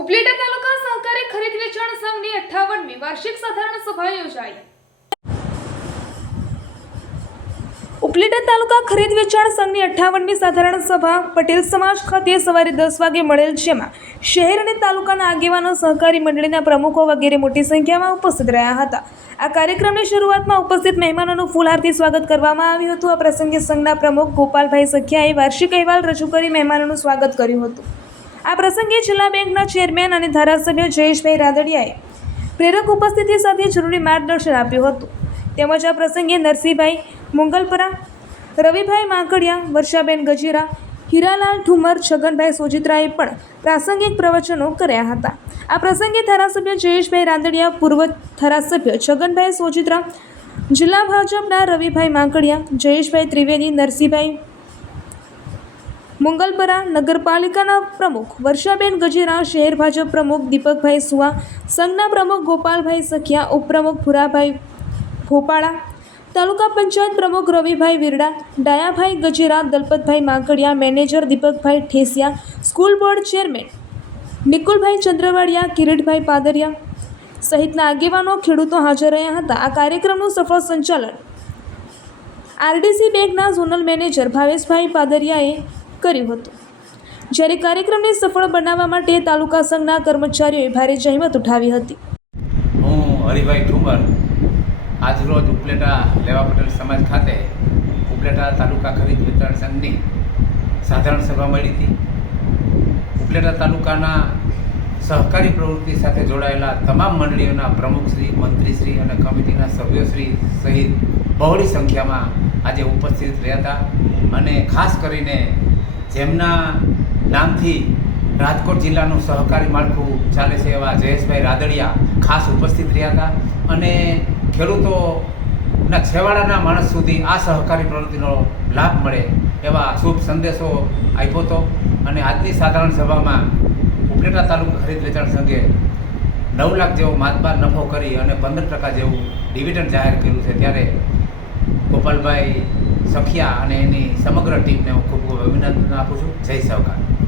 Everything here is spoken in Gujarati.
ઉપલેટા તાલુકા સહકારી ખરીદ વેચાણ સંઘની 58મી વાર્ષિક સાધારણ સભા યોજાઈ। ઉપલેટા તાલુકા ખરીદ વેચાણ સંઘની 58મી સાધારણ સભા પટેલ સમાજ ખાતે સવારે 10 વાગે મળેલ, જેમાં શહેર અને તાલુકાના આગેવાનો, સહકારી મંડળીના પ્રમુખો વગેરે મોટી સંખ્યામાં ઉપસ્થિત રહ્યા હતા। આ કાર્યક્રમની શરૂઆતમાં ઉપસ્થિત મહેમાનોનું ફૂલહારથી સ્વાગત કરવામાં આવ્યું હતું। આ પ્રસંગે સંઘના પ્રમુખ ગોપાલભાઈ સખિયાએ વાર્ષિક અહેવાલ રજૂ કરી મહેમાનોનું સ્વાગત કર્યું હતું। આ પ્રસંગે જિલ્લા બેંકના ચેરમેન અને ધારાસભ્ય જયેશભાઈ રાદડિયાએ પ્રેરક ઉપસ્થિતિ સાથે જરૂરી માર્ગદર્શન આપ્યું હતું। તેમજ આ પ્રસંગે નરસિંહભાઈ મુંગલપરા, રવિભાઈ માંકડિયા, વર્ષાબેન ગજેરા, હીરાલાલ ઠુમર, છગનભાઈ સોજિત્રાએ પણ પ્રાસંગિક પ્રવચનો કર્યા હતા। આ પ્રસંગે ધારાસભ્ય જયેશભાઈ રાદડિયા, પૂર્વ ધારાસભ્ય છગનભાઈ સોજિત્રા, જિલ્લા ભાજપના રવિભાઈ માંકડિયા, જયેશભાઈ ત્રિવેદી, નરસિંહભાઈ મુંગલપરા, નગરપાલિકાના પ્રમુખ વર્ષાબેન ગજેરા, શહેર ભાજપ પ્રમુખ દીપકભાઈ સુવા, સંઘના પ્રમુખ ગોપાલભાઈ સખિયા, ઉપપ્રમુખ ભુરાભાઈ ભોપાળા, તાલુકા પંચાયત પ્રમુખ Ravibhai Virda, Dayabhai Gajera, Dalpatbhai Mankadiya, manager Deepakbhai Thesiya, school board chairman Nikulbhai Chandravadiya, Kiritbhai Padariya સહિતના આગેવાનો, ખેડૂતો હાજર રહ્યા હતા। આ કાર્યક્રમનું સફળ સંચાલન આરડીસી બેંકના ઝોનલ મેનેજર ભાવેશભાઈ પાદરિયાએ કર્યું હતું, જ્યારે કાર્યક્રમને સફળ બનાવવા માટે તાલુકા સંઘના કર્મચારીઓએ ભારે જહેમત ઉઠાવી હતી। હું હરિભાઈ ઠુમર આજરોજ ઉપલેટા લેવા પટેલ સમાજ ખાતે ઉપલેટા તાલુકા ખરીદ વેચાણ સંઘની સાધારણ સભા મળી હતી। ઉપલેટા તાલુકાના સહકારી પ્રવૃત્તિ સાથે જોડાયેલા તમામ મંડળીઓના પ્રમુખશ્રી, મંત્રીશ્રી અને કમિટીના સભ્યોશ્રી સહિત બહોળી સંખ્યામાં આજે ઉપસ્થિત રહ્યા હતા અને ખાસ કરીને જેમના નામથી રાજકોટ જિલ્લાનું સહકારી માળખું ચાલે છે એવા જયેશભાઈ રાદડિયા ખાસ ઉપસ્થિત રહ્યા હતા અને ખેડૂતોના છેવાડાના માણસ સુધી આ સહકારી પ્રવૃત્તિનો લાભ મળે એવા શુભ સંદેશો આપ્યો હતો। અને આજની સાધારણ સભામાં ઉપલેટા તાલુકા ખરીદ વેચાણ સંઘે 9 લાખ જેવો માતબાર નફો કરી અને 15% જેવું ડિવિડન્ડ જાહેર કર્યું છે, ત્યારે ગોપાલભાઈ સખિયા અને એની સમગ્ર ટીમને હું ખૂબ ખૂબ અભિનંદન આપું છું। જય સહકાર।